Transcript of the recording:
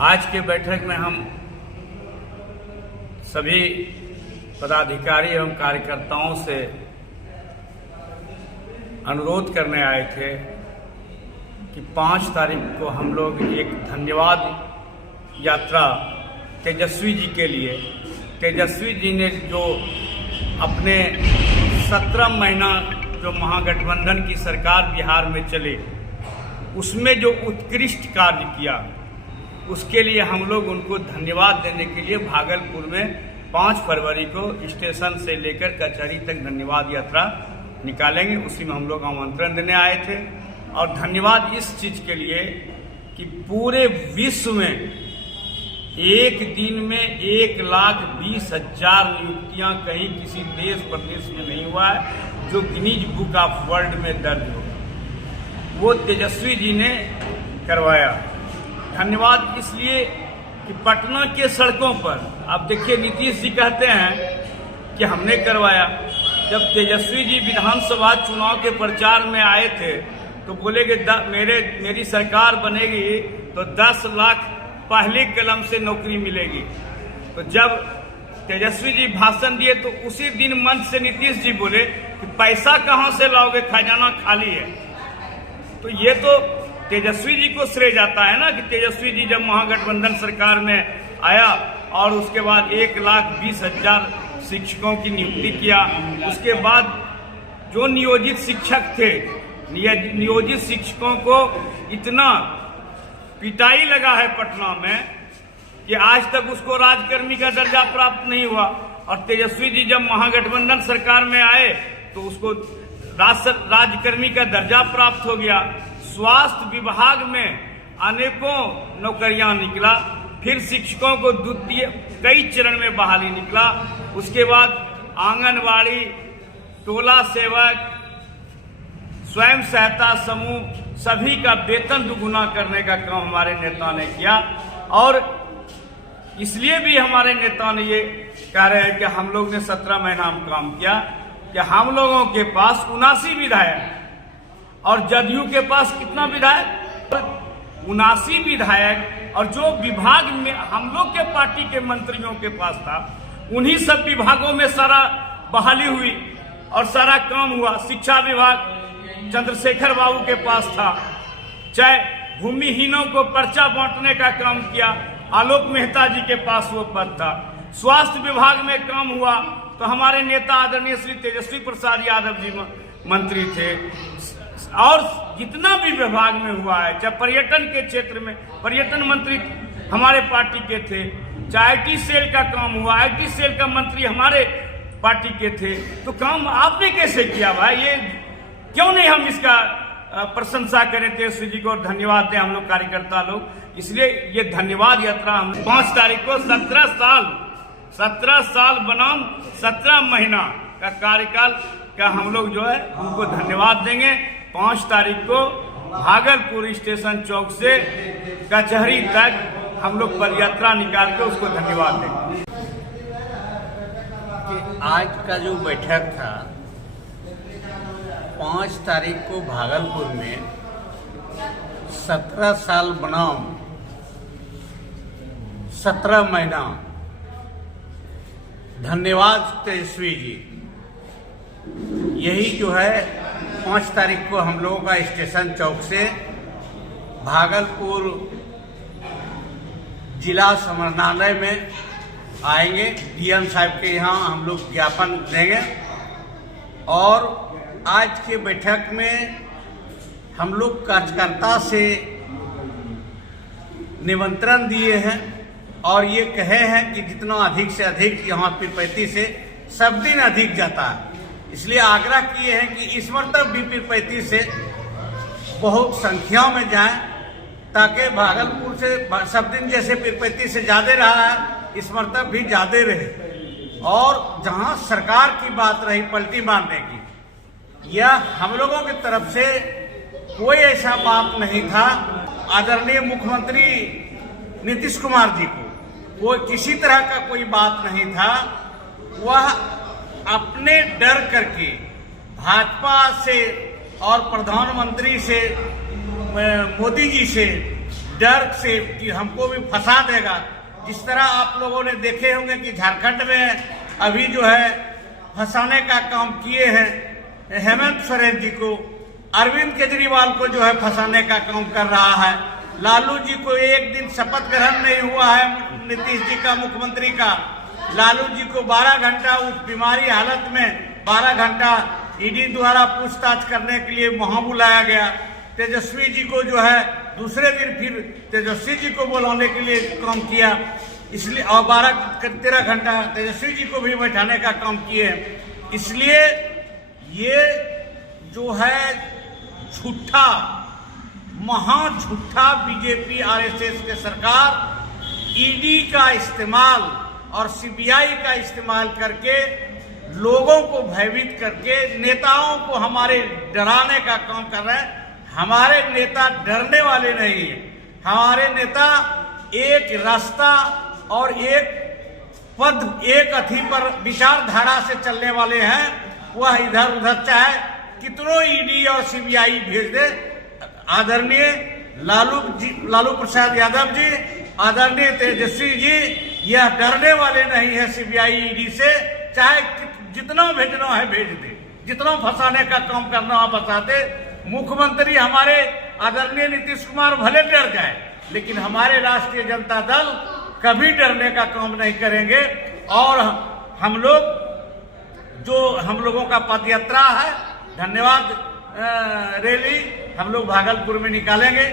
आज के बैठक में हम सभी पदाधिकारी एवं कार्यकर्ताओं से अनुरोध करने आए थे कि 5 तारीख को हम लोग एक धन्यवाद यात्रा तेजस्वी जी के लिए, तेजस्वी जी ने जो अपने 17 महीना जो महागठबंधन की सरकार बिहार में चले उसमें जो उत्कृष्ट कार्य किया, उसके लिए हम लोग उनको धन्यवाद देने के लिए भागलपुर में 5 फरवरी को स्टेशन से लेकर कचहरी तक धन्यवाद यात्रा निकालेंगे। उसी में हम लोग आमंत्रण देने आए थे। और धन्यवाद इस चीज़ के लिए कि पूरे विश्व में एक दिन में 1,20,000 नियुक्तियाँ कहीं किसी देश प्रदेश में नहीं हुआ है जो गिनीज बुक ऑफ वर्ल्ड में दर्ज हो, वो तेजस्वी जी ने करवाया। धन्यवाद इसलिए कि पटना के सड़कों पर आप देखिए, नीतीश जी कहते हैं कि हमने करवाया। जब तेजस्वी जी विधानसभा चुनाव के प्रचार में आए थे तो बोले कि मेरी सरकार बनेगी तो 10 लाख पहले कलम से नौकरी मिलेगी। तो जब तेजस्वी जी भाषण दिए तो उसी दिन मंच से नीतीश जी बोले कि पैसा कहां से लाओगे, खजाना खाली है। तो ये तो तेजस्वी जी को श्रेय जाता है ना कि तेजस्वी जी जब महागठबंधन सरकार में आया और उसके बाद 1,20,000 शिक्षकों की नियुक्ति किया। उसके बाद जो नियोजित शिक्षक थे, नियोजित शिक्षकों को इतना पिटाई लगा है पटना में कि आज तक उसको राजकर्मी का दर्जा प्राप्त नहीं हुआ। और तेजस्वी जी जब महागठबंधन सरकार में आए तो उसको राजकर्मी का दर्जा प्राप्त हो गया। स्वास्थ्य विभाग में अनेकों नौकरियां निकला, फिर शिक्षकों को द्वितीय कई चरण में बहाली निकला। उसके बाद आंगनवाड़ी, टोला सेवक, स्वयं सहायता समूह सभी का वेतन दुगुना करने का काम हमारे नेता ने किया। और इसलिए भी हमारे नेता ने ये कह रहे हैं कि हम लोग ने 17 महीना में काम किया कि हम लोगों के पास 79 विधायक और जदयू के पास कितना विधायक, 79 विधायक, और जो विभाग में हम लोग के पार्टी के मंत्रियों के पास था उन्हीं सब विभागों में सारा बहाली हुई और सारा काम हुआ। शिक्षा विभाग चंद्रशेखर बाबू के पास था, चाहे भूमिहीनों को पर्चा बांटने का काम किया, आलोक मेहता जी के पास वो पद था। स्वास्थ्य विभाग में काम हुआ तो हमारे नेता आदरणीय श्री तेजस्वी प्रसाद यादव जी मंत्री थे। और जितना भी विभाग में हुआ है, चाहे पर्यटन के क्षेत्र में पर्यटन मंत्री हमारे पार्टी के थे, चाहे IT सेल का काम हुआ, IT सेल का मंत्री हमारे पार्टी के थे। तो काम आपने कैसे किया भाई? ये क्यों नहीं हम इसका प्रशंसा करें तेजस्वी जी को और धन्यवाद दें हम लोग कार्यकर्ता लोग। इसलिए ये धन्यवाद यात्रा हम 5 तारीख को 17 साल बनाम 17 महीना का कार्यकाल का हम लोग जो है उनको धन्यवाद देंगे। 5 तारीख को भागलपुर स्टेशन चौक से कचहरी तक हम लोग पद यात्रा निकाल के उसको धन्यवाद देंगे। कि आज का जो बैठक था 5 तारीख को भागलपुर में 17 साल बनाम 17 महीना, धन्यवाद तेजस्वी जी। यही जो है 5 तारीख को हम लोगों का स्टेशन चौक से भागलपुर जिला समरणालय में आएंगे। DM साहब के यहाँ हम लोग ज्ञापन देंगे। और आज के बैठक में हम लोग कार्यकर्ता से निमंत्रण दिए हैं और ये कहे हैं कि जितना अधिक से अधिक यहाँ पीरपैंती से सब दिन अधिक जाता है, इसलिए आग्रह किए हैं कि इस मरतब भी पीरपैंती से बहुत संख्या में जाएं ताकि भागलपुर से सब दिन जैसे पीरपैंती से ज्यादा रहा है इस मरतब भी ज्यादा रहे। और जहां सरकार की बात रही पलटी मारने की, यह हम लोगों की तरफ से कोई ऐसा बात नहीं था। आदरणीय मुख्यमंत्री नीतीश कुमार जी को वो किसी तरह का कोई बात नहीं था। वह अपने डर करके भाजपा से और प्रधानमंत्री से, मोदी जी से डर से कि हमको भी फंसा देगा। जिस तरह आप लोगों ने देखे होंगे कि झारखंड में अभी जो है फंसाने का काम किए हैं हेमंत सोरेन जी को, अरविंद केजरीवाल को जो है फंसाने का काम कर रहा है। लालू जी को एक दिन शपथ ग्रहण नहीं हुआ है नीतीश जी का, मुख्यमंत्री का। लालू जी को 12 घंटा उस बीमारी हालत में 12 घंटा ईडी द्वारा पूछताछ करने के लिए वहां बुलाया गया। तेजस्वी जी को जो है दूसरे दिन फिर तेजस्वी जी को बुलाने के लिए काम किया, इसलिए और 12-13 घंटा तेजस्वी जी को भी बैठाने का काम किए। इसलिए ये जो है झूठा, महा झूठा बीजेपी आरएसएस के सरकार ईडी का इस्तेमाल और सीबीआई का इस्तेमाल करके लोगों को भयभीत करके नेताओं को हमारे डराने का काम कर रहे हैं। हमारे नेता डरने वाले नहीं है। हमारे नेता एक रास्ता और एक पद, एक अथी पर विचारधारा से चलने वाले हैं। वह इधर उधर चाहे कितनों ईडी और सीबीआई भेज दे, आदरणीय लालू प्रसाद यादव जी, आदरणीय तेजस्वी जी यह डरने वाले नहीं है सीबीआई ईडी से। चाहे जितना भेजना है भेज दे, जितना फंसाने का काम करना है फंसाते। मुख्यमंत्री हमारे आदरणीय नीतीश कुमार भले डर जाए, लेकिन हमारे राष्ट्रीय जनता दल कभी डरने का काम नहीं करेंगे। और हम लोगों का पदयात्रा है, धन्यवाद रैली हम लोग भागलपुर में निकालेंगे।